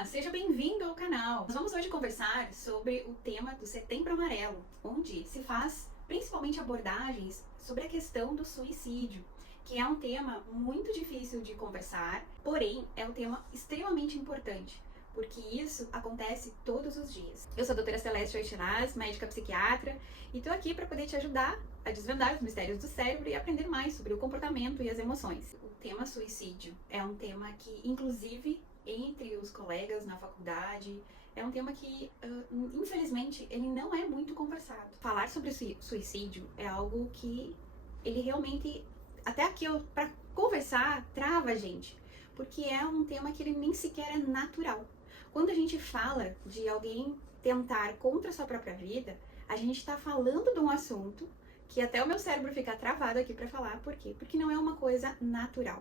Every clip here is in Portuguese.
Olá, seja bem-vindo ao canal. Nós vamos hoje conversar sobre o tema do Setembro Amarelo, onde se faz principalmente abordagens sobre a questão do suicídio, que é um tema muito difícil de conversar, porém é um tema extremamente importante, porque isso acontece todos os dias. Eu sou a doutora Celeste Oixinaz, médica psiquiatra, e estou aqui para poder te ajudar a desvendar os mistérios do cérebro e aprender mais sobre o comportamento e as emoções. O tema suicídio é um tema que, inclusive, entre os colegas na faculdade, é um tema que, infelizmente, ele não é muito conversado. Falar sobre suicídio é algo que ele realmente, até aqui para conversar, trava a gente, porque é um tema que ele nem sequer é natural. Quando a gente fala de alguém tentar contra a sua própria vida, a gente está falando de um assunto que até o meu cérebro fica travado aqui para falar. Por quê? Porque não é uma coisa natural.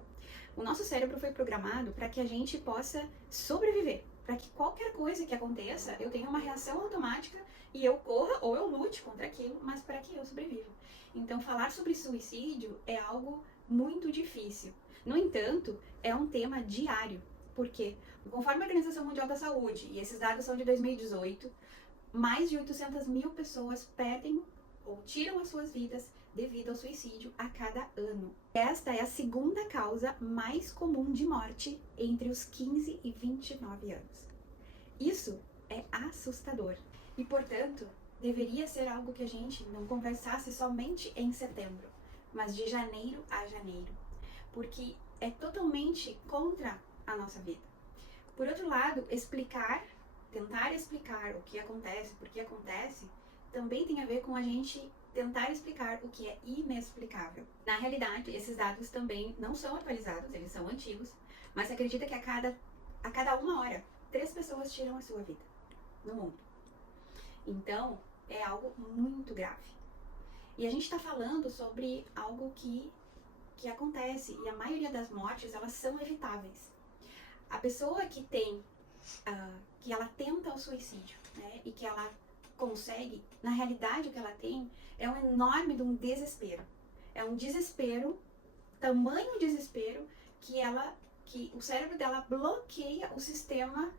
O nosso cérebro foi programado para que a gente possa sobreviver, para que qualquer coisa que aconteça, eu tenha uma reação automática e eu corra ou eu lute contra aquilo, mas para que eu sobreviva. Então, falar sobre suicídio é algo muito difícil. No entanto, é um tema diário. Por quê? Conforme a Organização Mundial da Saúde, e esses dados são de 2018, mais de 800 mil pessoas perdem ou tiram as suas vidas devido ao suicídio a cada ano. Esta é a segunda causa mais comum de morte entre os 15 e 29 anos. Isso é assustador e, portanto, deveria ser algo que a gente não conversasse somente em setembro, mas de janeiro a janeiro, porque é totalmente contra a nossa vida. Por outro lado, tentar explicar o que acontece, por que acontece, também tem a ver com a gente tentar explicar o que é inexplicável. Na realidade, esses dados também não são atualizados, eles são antigos, mas se acredita que a cada uma hora, 3 pessoas tiram a sua vida no mundo. Então, é algo muito grave. E a gente está falando sobre algo que acontece, e a maioria das mortes, elas são evitáveis. A pessoa que que ela tenta o suicídio, né, e que ela consegue, na realidade o que ela tem é um enorme de um desespero. É um desespero, tamanho desespero, que o cérebro dela bloqueia o sistema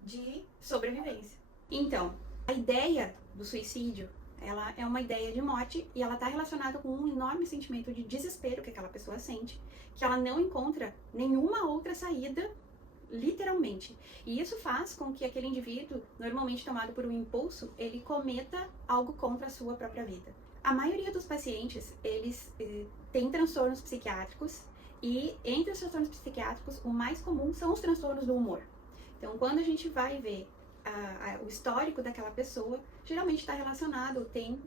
de sobrevivência. Então, a ideia do suicídio, ela é uma ideia de morte e ela está relacionada com um enorme sentimento de desespero que aquela pessoa sente, que ela não encontra nenhuma outra saída, literalmente. E isso faz com que aquele indivíduo, normalmente tomado por um impulso, ele cometa algo contra a sua própria vida. A maioria dos pacientes, eles têm transtornos psiquiátricos e entre os transtornos psiquiátricos, o mais comum são os transtornos do humor. Então, quando a gente vai ver o histórico daquela pessoa, geralmente está relacionado, tem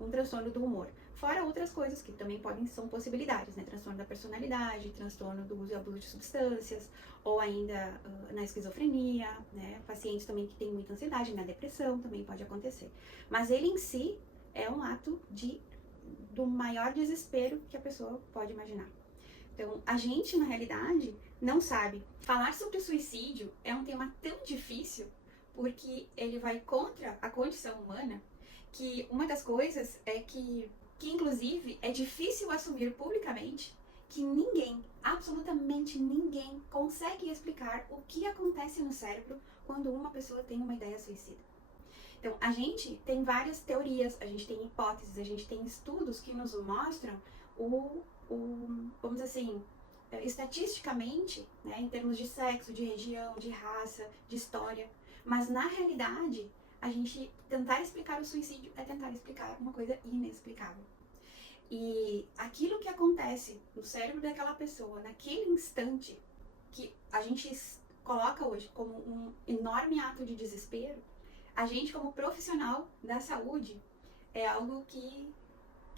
um transtorno do humor. Fora outras coisas que também são possibilidades, né? Transtorno da personalidade, transtorno do uso e abuso de substâncias, ou ainda na esquizofrenia, né? Pacientes também que têm muita ansiedade, na depressão também pode acontecer. Mas ele em si é um ato do maior desespero que a pessoa pode imaginar. Então, a gente, na realidade, não sabe. Falar sobre suicídio é um tema tão difícil, porque ele vai contra a condição humana, que uma das coisas é que inclusive é difícil assumir publicamente que ninguém, absolutamente ninguém, consegue explicar o que acontece no cérebro quando uma pessoa tem uma ideia suicida. Então, a gente tem várias teorias, a gente tem hipóteses, a gente tem estudos que nos mostram vamos dizer assim, estatisticamente, né, em termos de sexo, de região, de raça, de história, mas na realidade, a gente tentar explicar o suicídio é tentar explicar uma coisa inexplicável. E aquilo que acontece no cérebro daquela pessoa, naquele instante, que a gente coloca hoje como um enorme ato de desespero, a gente como profissional da saúde, é algo que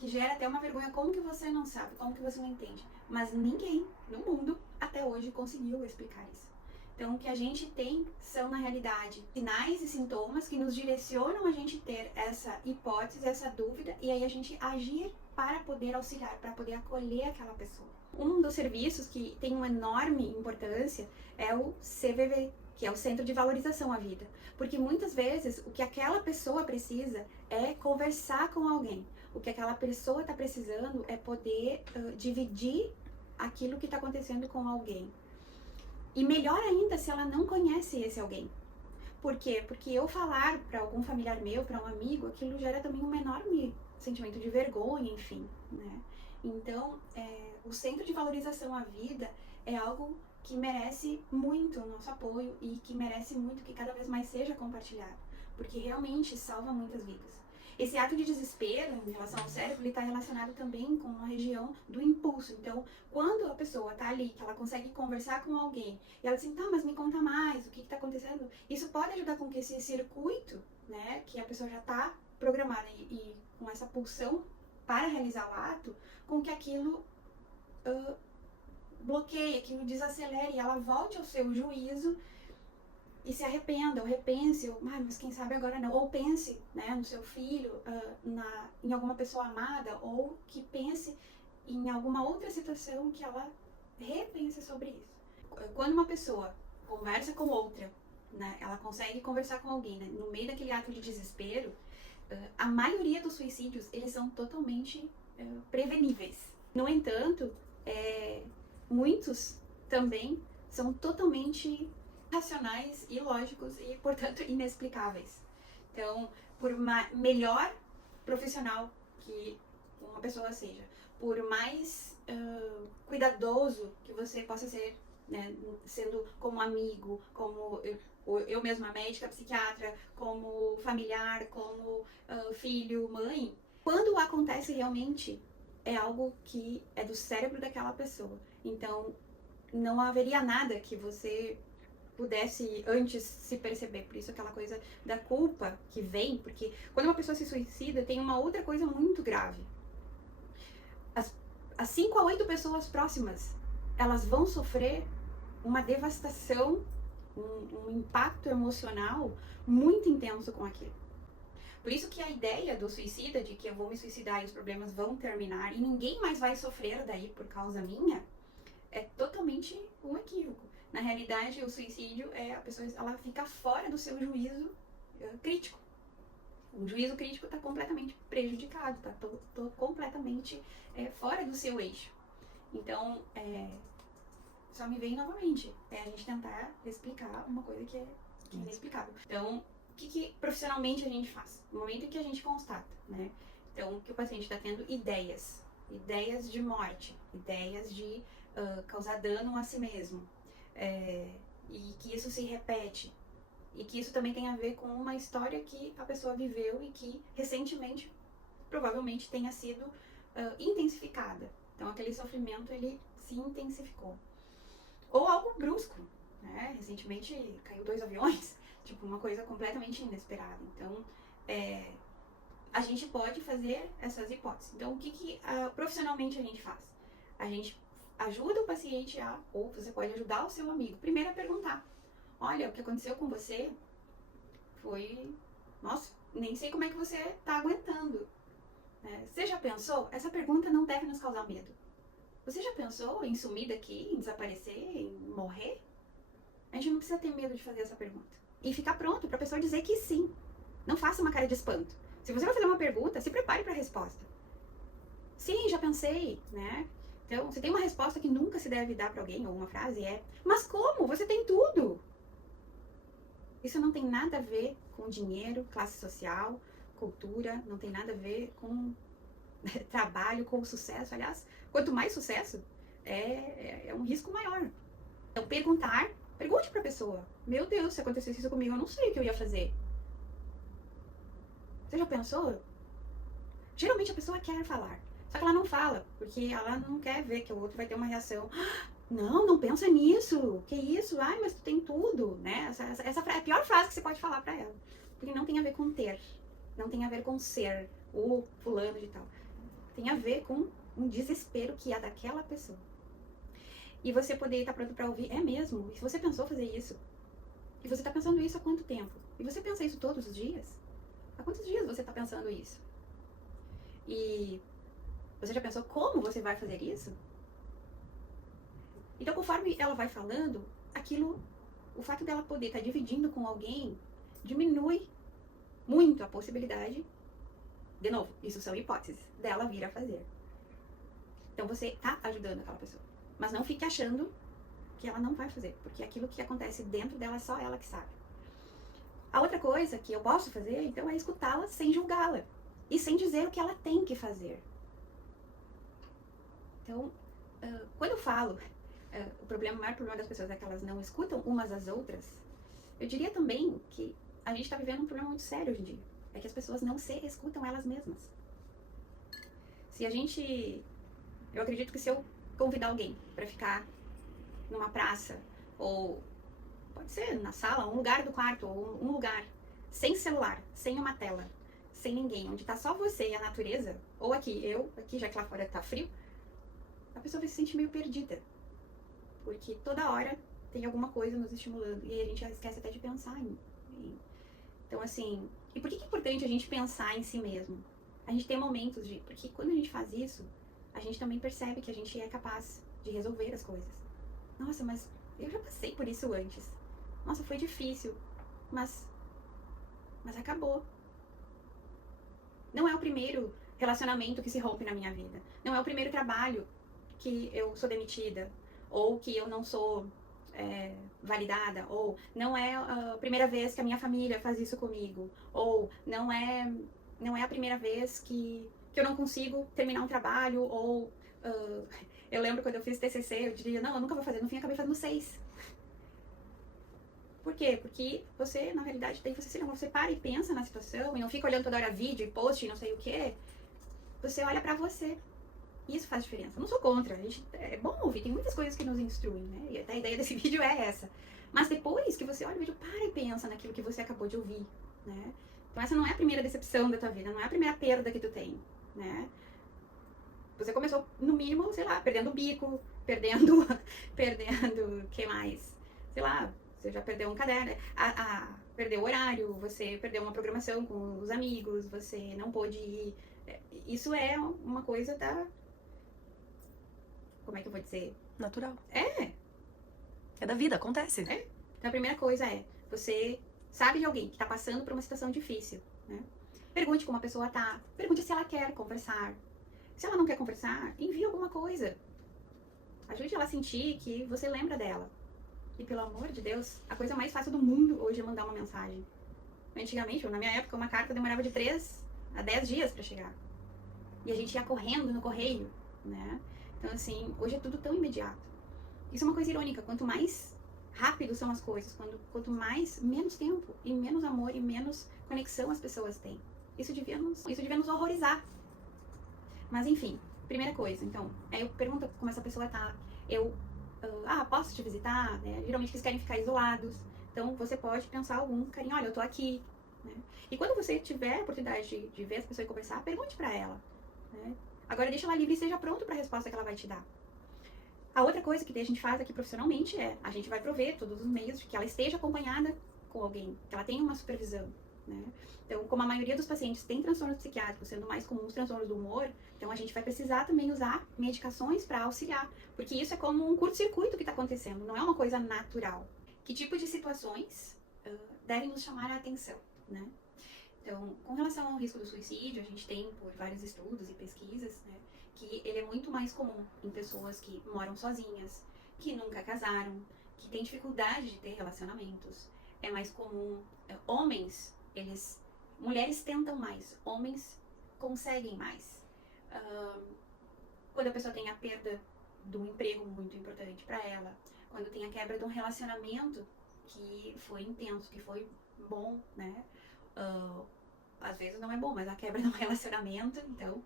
gera até uma vergonha. Como que você não sabe, como que você não entende? Mas ninguém no mundo até hoje conseguiu explicar isso. Então, o que a gente tem são, na realidade, sinais e sintomas que nos direcionam a gente ter essa hipótese, essa dúvida, e aí a gente agir para poder auxiliar, para poder acolher aquela pessoa. Um dos serviços que tem uma enorme importância é o CVV, que é o Centro de Valorização à Vida. Porque muitas vezes o que aquela pessoa precisa é conversar com alguém. O que aquela pessoa está precisando é poder dividir aquilo que está acontecendo com alguém. E melhor ainda se ela não conhece esse alguém. Por quê? Porque eu falar para algum familiar meu, para um amigo, aquilo gera também um enorme sentimento de vergonha, enfim, né? Então, o centro de valorização à vida é algo que merece muito o nosso apoio e que merece muito que cada vez mais seja compartilhado, porque realmente salva muitas vidas. Esse ato de desespero em relação ao cérebro está relacionado também com a região do impulso. Então, quando a pessoa está ali, que ela consegue conversar com alguém, e ela diz assim, tá, mas me conta mais, o que está acontecendo? Isso pode ajudar com que esse circuito, né, que a pessoa já está programada e com essa pulsão para realizar o ato, com que aquilo bloqueie, aquilo desacelere, e ela volte ao seu juízo e se arrependa, ou repense, ou, mas quem sabe agora não, ou pense, né, no seu filho, em alguma pessoa amada, ou que pense em alguma outra situação que ela repense sobre isso. Quando uma pessoa conversa com outra, né, ela consegue conversar com alguém, né, no meio daquele ato de desespero, a maioria dos suicídios, eles são totalmente preveníveis. No entanto, muitos também são totalmente racionais, ilógicos e, portanto, inexplicáveis. Então, por melhor profissional que uma pessoa seja, por mais cuidadoso que você possa ser, né, sendo como amigo, como eu mesma médica, psiquiatra, como familiar, como filho, mãe, quando acontece realmente é algo que é do cérebro daquela pessoa. Então, não haveria nada que você pudesse antes se perceber. Por isso aquela coisa da culpa que vem, porque quando uma pessoa se suicida, tem uma outra coisa muito grave. As 5 a 8 pessoas próximas, elas vão sofrer uma devastação, um impacto emocional muito intenso com aquilo. Por isso que a ideia do suicida, de que eu vou me suicidar e os problemas vão terminar e ninguém mais vai sofrer daí por causa minha, é totalmente um equívoco. Na realidade, o suicídio a pessoa ela fica fora do seu juízo crítico. O juízo crítico está completamente prejudicado, está completamente fora do seu eixo. Então, só me vem novamente, a gente tentar explicar uma coisa que é inexplicável. Então, o que profissionalmente a gente faz? No momento em que a gente constata, né? Então, que o paciente está tendo ideias de morte, ideias de causar dano a si mesmo, e que isso se repete, e que isso também tem a ver com uma história que a pessoa viveu e que recentemente provavelmente tenha sido intensificada. Então aquele sofrimento ele se intensificou. Ou algo brusco, né? Recentemente caiu 2 aviões, tipo uma coisa completamente inesperada. Então a gente pode fazer essas hipóteses. Então o que profissionalmente a gente faz? A gente ajuda o paciente ou você pode ajudar o seu amigo. Primeiro a perguntar, olha, o que aconteceu com você foi, nossa, nem sei como é que você está aguentando. Você já pensou? Essa pergunta não deve nos causar medo. Você já pensou em sumir daqui, em desaparecer, em morrer? A gente não precisa ter medo de fazer essa pergunta. E ficar pronto para a pessoa dizer que sim. Não faça uma cara de espanto. Se você vai fazer uma pergunta, se prepare para a resposta. Sim, já pensei, né? Então, se tem uma resposta que nunca se deve dar para alguém, ou uma frase mas como? Você tem tudo! Isso não tem nada a ver com dinheiro, classe social, cultura, não tem nada a ver com trabalho, com sucesso. Aliás, quanto mais sucesso, é um risco maior. Então, pergunte para a pessoa. Meu Deus, se acontecesse isso comigo, eu não sei o que eu ia fazer. Você já pensou? Geralmente a pessoa quer falar. Só que ela não fala, porque ela não quer ver que o outro vai ter uma reação. Não pensa nisso. Que isso? Ai, mas tu tem tudo, né? Essa é a pior frase que você pode falar pra ela. Porque não tem a ver com ter. Não tem a ver com ser. O fulano de tal. Tem a ver com um desespero que é daquela pessoa. E você poder estar pronto pra ouvir. É mesmo? E se você pensou fazer isso? E você tá pensando isso há quanto tempo? E você pensa isso todos os dias? Há quantos dias você tá pensando isso? E você já pensou como você vai fazer isso? Então, conforme ela vai falando, o fato dela poder estar dividindo com alguém, diminui muito a possibilidade, de novo, isso são hipóteses, dela vir a fazer. Então, você está ajudando aquela pessoa. Mas não fique achando que ela não vai fazer, porque aquilo que acontece dentro dela, só ela que sabe. A outra coisa que eu posso fazer, então, é escutá-la sem julgá-la e sem dizer o que ela tem que fazer. Então, quando eu falo, o maior problema das pessoas é que elas não escutam umas às outras, eu diria também que a gente está vivendo um problema muito sério hoje em dia. É que as pessoas não se escutam elas mesmas. Eu acredito que se eu convidar alguém para ficar numa praça, ou pode ser na sala, um lugar do quarto, ou um lugar sem celular, sem uma tela, sem ninguém, onde tá só você e a natureza, ou aqui, já que lá fora tá frio, a pessoa vai se sentir meio perdida. Porque toda hora tem alguma coisa nos estimulando, e aí a gente esquece até de pensar Então, assim, e por que é importante a gente pensar em si mesmo? A gente tem momentos porque quando a gente faz isso, a gente também percebe que a gente é capaz de resolver as coisas. Nossa, mas eu já passei por isso antes. Nossa, foi difícil, mas acabou. Não é o primeiro relacionamento que se rompe na minha vida. Não é o primeiro trabalho que eu sou demitida, ou que eu não sou validada, ou não é a primeira vez que a minha família faz isso comigo, ou não é a primeira vez que eu não consigo terminar um trabalho, ou eu lembro quando eu fiz TCC, eu diria, não, eu nunca vou fazer, no fim eu acabei fazendo 6. Por quê? Porque você, na realidade, você para e pensa na situação, e não fica olhando toda hora vídeo e post e não sei o que, você olha pra você. Isso faz diferença. Eu não sou contra, é bom ouvir, tem muitas coisas que nos instruem, né? E até a ideia desse vídeo é essa. Mas depois que você olha o vídeo, para e pensa naquilo que você acabou de ouvir, né? Então essa não é a primeira decepção da tua vida, não é a primeira perda que tu tem, né? Você começou, no mínimo, sei lá, perdendo o bico, perdendo, o que mais? Sei lá, você já perdeu um caderno, perdeu o horário, você perdeu uma programação com os amigos, você não pôde ir. Isso é uma coisa como é que eu vou dizer? Natural. É da vida, acontece. Então a primeira coisa é, você sabe de alguém que tá passando por uma situação difícil, né? Pergunte como a pessoa tá, pergunte se ela quer conversar. Se ela não quer conversar, envie alguma coisa. Ajude ela a sentir que você lembra dela. E pelo amor de Deus, a coisa mais fácil do mundo hoje é mandar uma mensagem. Antigamente, na minha época, uma carta demorava de 3 a 10 dias pra chegar. E a gente ia correndo no correio, né? Então, assim, hoje é tudo tão imediato. Isso é uma coisa irônica. Quanto mais rápido são as coisas, quanto menos tempo, e menos amor, e menos conexão as pessoas têm. Isso devia nos horrorizar. Mas, enfim, primeira coisa. Então, eu pergunto como essa pessoa tá. Posso te visitar? Né? Geralmente eles querem ficar isolados. Então, você pode pensar algum carinho, olha, eu tô aqui. Né? E quando você tiver a oportunidade de ver essa pessoa e conversar, pergunte pra ela. Né? Agora, deixa ela livre e seja pronto pra resposta que ela vai te dar. A outra coisa que a gente faz aqui profissionalmente a gente vai prover todos os meios de que ela esteja acompanhada com alguém, que ela tenha uma supervisão, né? Então, como a maioria dos pacientes tem transtornos psiquiátricos, sendo mais comuns os transtornos do humor, então a gente vai precisar também usar medicações para auxiliar, porque isso é como um curto-circuito que está acontecendo, não é uma coisa natural. Que tipo de situações devem nos chamar a atenção, né? Então, com relação ao risco do suicídio, a gente tem por vários estudos e pesquisas, né, que ele é muito mais comum em pessoas que moram sozinhas, que nunca casaram, que têm dificuldade de ter relacionamentos. É mais comum, mulheres tentam mais, homens conseguem mais. Quando a pessoa tem a perda de um emprego muito importante para ela, quando tem a quebra de um relacionamento que foi intenso, que foi bom, né? Às vezes não é bom, mas a quebra de um relacionamento, então,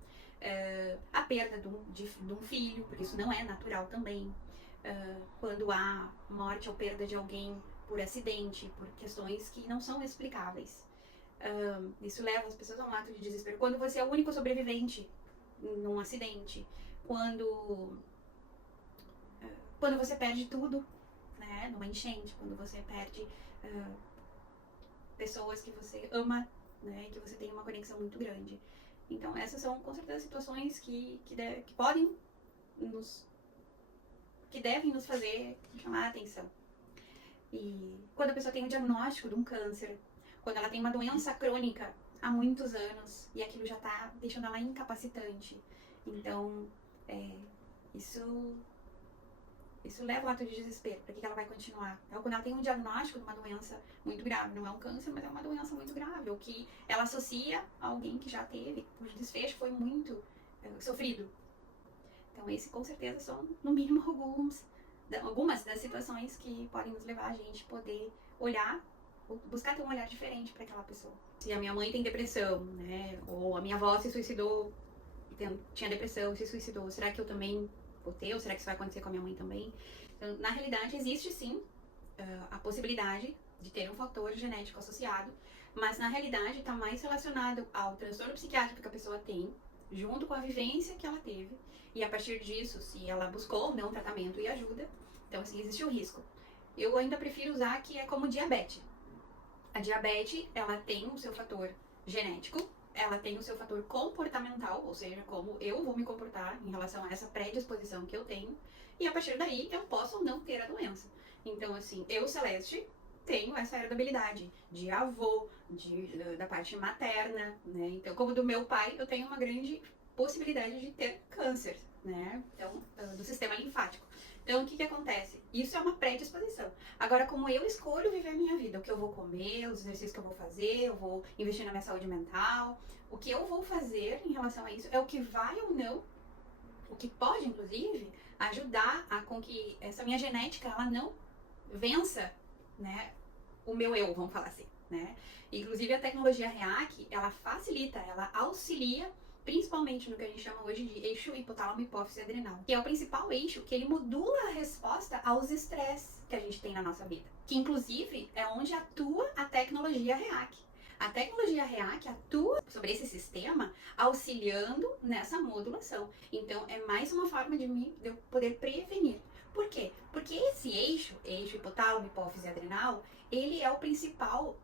a perda de um filho, porque isso não é natural também, quando há morte ou perda de alguém por acidente, por questões que não são explicáveis. Isso leva as pessoas a um ato de desespero. Quando você é o único sobrevivente num acidente, quando você perde tudo, né, numa enchente, quando você perde pessoas que você ama, né, que você tem uma conexão muito grande. Então, essas são, com certeza, situações que devem nos fazer chamar a atenção. E quando a pessoa tem um diagnóstico de um câncer, quando ela tem uma doença crônica há muitos anos, e aquilo já está deixando ela incapacitante. Então, isso Isso leva ao ato de desespero. Para que ela vai continuar? Então, quando ela tem um diagnóstico de uma doença muito grave, não é um câncer, mas é uma doença muito grave, ou que ela associa a alguém que já teve, cujo desfecho foi muito sofrido. Então, esse com certeza são, no mínimo, algumas das situações que podem nos levar a gente poder olhar, buscar ter um olhar diferente para aquela pessoa. Se a minha mãe tem depressão, né, ou a minha avó se suicidou, tinha depressão e se suicidou, será que eu também vou ter, ou será que isso vai acontecer com a minha mãe também? Então, na realidade, existe sim a possibilidade de ter um fator genético associado, mas na realidade está mais relacionado ao transtorno psiquiátrico que a pessoa tem, junto com a vivência que ela teve, e a partir disso, se ela buscou ou não tratamento e ajuda, então assim, existe o risco. Eu ainda prefiro usar que é como diabetes. A diabetes, ela tem o seu fator genético, ela tem o seu fator comportamental, ou seja, como eu vou me comportar em relação a essa predisposição que eu tenho, e a partir daí eu posso ou não ter a doença. Então, assim, eu, Celeste, tenho essa heredabilidade de avô, da parte materna, né? Então, como do meu pai, eu tenho uma grande possibilidade de ter câncer, né? Então, do sistema linfático. Então, o que acontece? Isso é uma predisposição. Agora, como eu escolho viver a minha vida, o que eu vou comer, os exercícios que eu vou fazer, eu vou investir na minha saúde mental, o que eu vou fazer em relação a isso é o que vai ou não, o que pode, inclusive, ajudar com que essa minha genética, ela não vença, né, o meu eu, vamos falar assim, né? Inclusive, a tecnologia REAC, ela facilita, ela auxilia principalmente no que a gente chama hoje de eixo hipotálamo hipófise adrenal, que é o principal eixo que ele modula a resposta aos estresses que a gente tem na nossa vida, que inclusive é onde atua a tecnologia REAC. A tecnologia REAC atua sobre esse sistema, auxiliando nessa modulação. Então, é mais uma forma de eu poder prevenir. Por quê? Porque esse eixo hipotálamo hipófise adrenal, ele é o principal...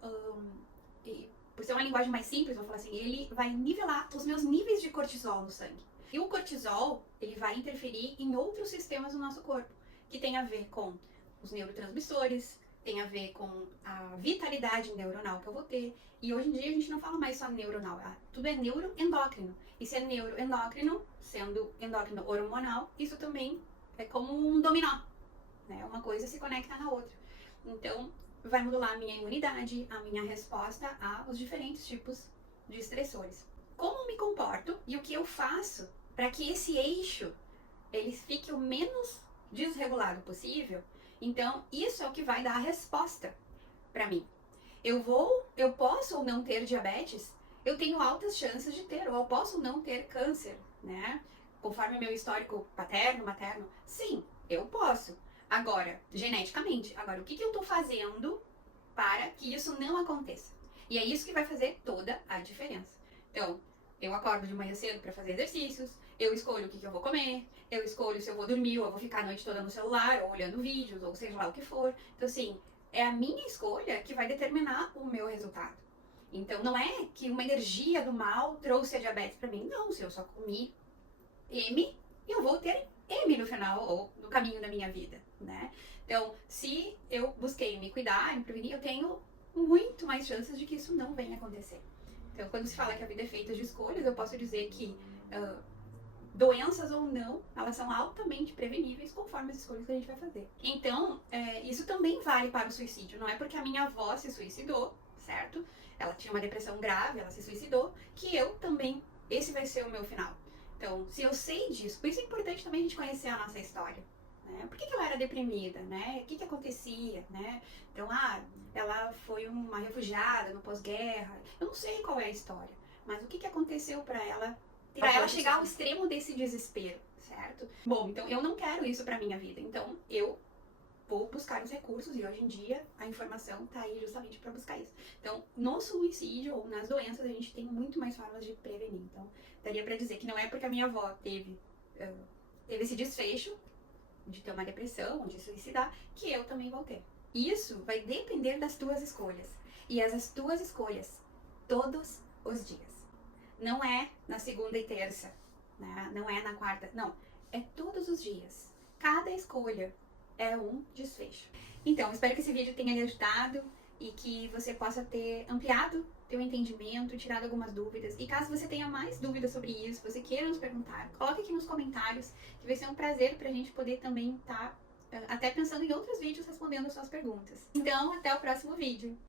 por ser uma linguagem mais simples, vou falar assim, ele vai nivelar os meus níveis de cortisol no sangue. E o cortisol, ele vai interferir em outros sistemas do nosso corpo, que tem a ver com os neurotransmissores, tem a ver com a vitalidade neuronal que eu vou ter. E hoje em dia a gente não fala mais só neuronal, tudo é neuroendócrino. E se é neuroendócrino, sendo endócrino hormonal, isso também é como um dominó, né? Uma coisa se conecta na outra. Então, vai modular a minha imunidade, a minha resposta aos diferentes tipos de estressores. Como me comporto e o que eu faço para que esse eixo ele fique o menos desregulado possível, então isso é o que vai dar a resposta para mim. Eu posso ou não ter diabetes, eu tenho altas chances de ter, ou eu posso não ter câncer, né? Conforme meu histórico paterno, materno, sim, eu posso. Agora, geneticamente. Agora, o que eu estou fazendo para que isso não aconteça? E é isso que vai fazer toda a diferença. Então, eu acordo de manhã cedo para fazer exercícios, eu escolho o que eu vou comer, eu escolho se eu vou dormir ou eu vou ficar a noite toda no celular, ou olhando vídeos, ou seja lá o que for. Então, assim, é a minha escolha que vai determinar o meu resultado. Então, não é que uma energia do mal trouxe a diabetes para mim. Não, se eu só comi M, eu vou ter M no final, ou no caminho da minha vida, né? Então, se eu busquei me cuidar, me prevenir, eu tenho muito mais chances de que isso não venha acontecer. Então, quando se fala que a vida é feita de escolhas, eu posso dizer que doenças ou não, elas são altamente preveníveis conforme as escolhas que a gente vai fazer. Então, isso também vale para o suicídio. Não é porque a minha avó se suicidou, certo? Ela tinha uma depressão grave, ela se suicidou, que eu também, esse vai ser o meu final. Então, se eu sei disso, por isso é importante também a gente conhecer a nossa história, né? Por que ela era deprimida, né? O que acontecia, né? Então, ela foi uma refugiada no pós-guerra. Eu não sei qual é a história, mas o que aconteceu para ela chegar ao extremo desse desespero, certo? Bom, então eu não quero isso para minha vida. Então, eu vou buscar os recursos e hoje em dia a informação tá aí justamente para buscar isso. Então, no suicídio ou nas doenças a gente tem muito mais formas de prevenir. Então, daria para dizer que não é porque a minha avó teve esse desfecho de ter uma depressão, de suicidar, que eu também vou ter. Isso vai depender das tuas escolhas. E as tuas escolhas todos os dias. Não é na segunda e terça, né? Não é na quarta, não. É todos os dias. Cada escolha é um desfecho. Então, espero que esse vídeo tenha lhe ajudado e que você possa ter ampliado teu entendimento, tirado algumas dúvidas. E caso você tenha mais dúvidas sobre isso, você queira nos perguntar, coloque aqui nos comentários, que vai ser um prazer pra gente poder também estar até pensando em outros vídeos respondendo as suas perguntas. Então, até o próximo vídeo.